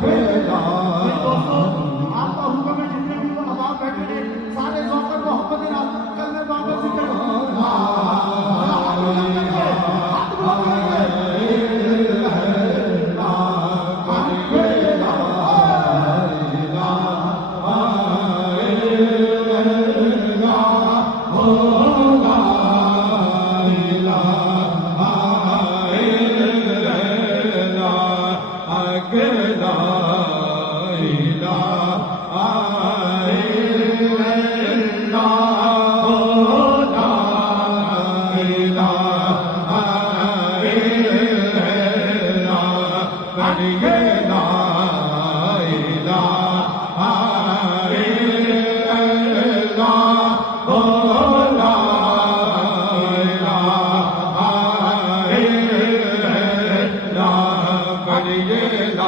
دوستوں آپ کا حکم ہے جتنے بھی احباب بیٹھے ہیں سارے ذوق محمد کلمہ پاک کا ذکر لا